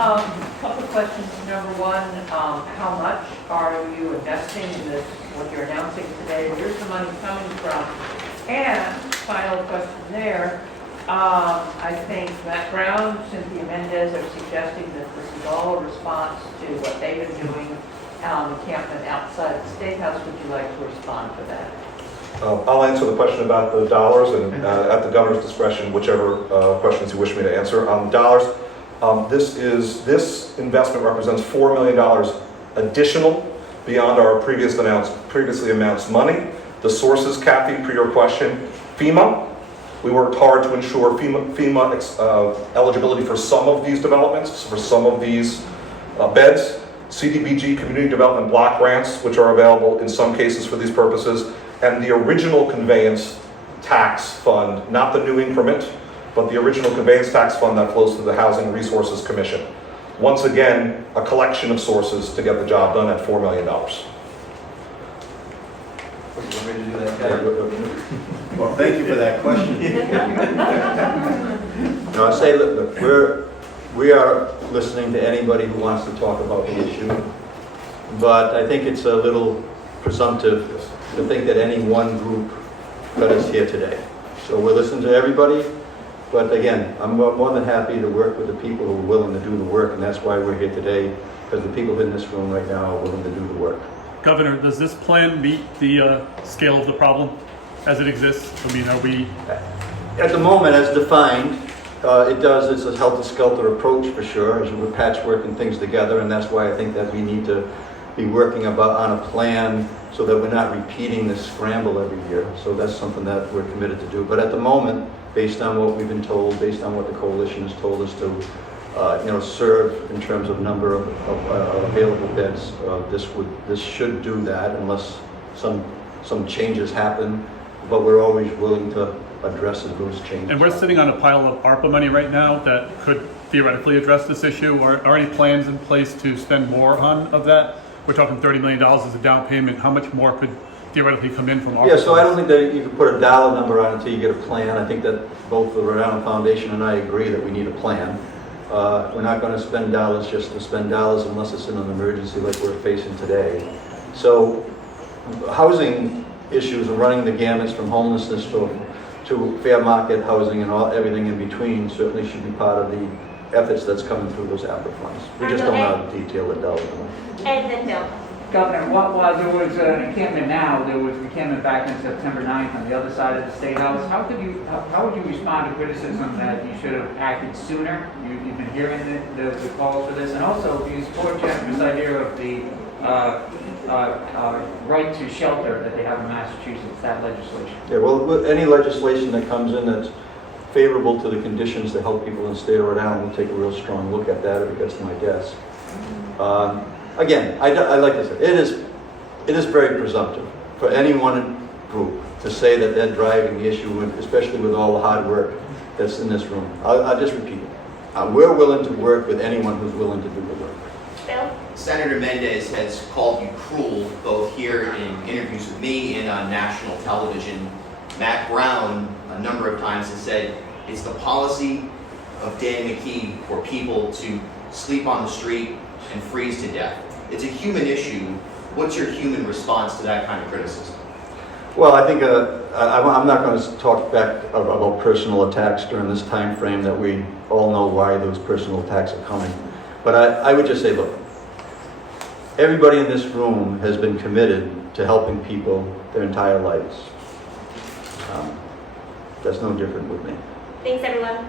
Couple of questions. Number one, how much are you investing in this, what you're announcing today? Where's the money coming from? And final question there, I think Matt Brown, Cynthia Mendes are suggesting that this is all a response to what they've been doing on the encampment outside the State House. Would you like to respond to that? I'll answer the question about the dollars, and at the governor's discretion, whichever questions you wish me to answer. On the dollars, this investment represents $4 million additional beyond our previously announced money. The sources, Kathy, per your question, FEMA. We worked hard to ensure FEMA eligibility for some of these developments, for some of these beds. CDBG, Community Development Block Grants, which are available in some cases for these purposes, and the original conveyance tax fund, not the new increment, but the original conveyance tax fund that flows through the Housing Resources Commission. Once again, a collection of sources to get the job done at $4 million. Well, thank you for that question. No, I say, look, we are listening to anybody who wants to talk about the issue, but I think it's a little presumptive to think that any one group got us here today. So we're listening to everybody, but again, I'm more than happy to work with the people who are willing to do the work, and that's why we're here today, because the people in this room right now are willing to do the work. Governor, does this plan meet the scale of the problem as it exists? I mean, are we... At the moment, as defined, it does. It's a helter-skelter approach for sure, as we're patchworking things together, and that's why I think that we need to be working on a plan so that we're not repeating this scramble every year. So that's something that we're committed to do. But at the moment, based on what we've been told, based on what the coalition has told us to, serve in terms of number of available beds, this should do that unless some changes happen. But we're always willing to address those changes. And we're sitting on a pile of ARPA money right now that could theoretically address this issue. Are any plans in place to spend more of that? We're talking $30 million as a down payment. How much more could theoretically come in from ARPA? Yeah, so I don't think that you can put a dollar number on it until you get a plan. I think that both the Rhode Island Foundation and I agree that we need a plan. We're not going to spend dollars just to spend dollars unless it's in an emergency like we're facing today. So housing issues are running the gamuts from homelessness to fair market housing and everything in between certainly should be part of the efforts that's coming through those ARPA funds. We just don't have detail it down. And then Bill. Governor, while there was an encampment now, there was an encampment back on September 9th on the other side of the State House. How would you respond to criticism that you should have acted sooner? You've been hearing the calls for this, and also do you support Jennifer's idea of the right to shelter that they have in Massachusetts, that legislation? Yeah, well, any legislation that comes in that's favorable to the conditions to help people in the state of Rhode Island, we'll take a real strong look at that if it gets to my desk. Again, I like I said, it is very presumptive for any one group to say that they're driving the issue, especially with all the hard work that's in this room. I'll just repeat it. We're willing to work with anyone who's willing to do the work. Bill? Senator Mendes has called you cruel, both here in interviews with me and on national television. Matt Brown, a number of times, has said it's the policy of Dan McKee for people to sleep on the street and freeze to death. It's a human issue. What's your human response to that kind of criticism? Well, I think I'm not going to talk back about personal attacks during this time frame that we all know why those personal attacks are coming. But I would just say, look, everybody in this room has been committed to helping people their entire lives. That's no different with me. Thanks, everyone.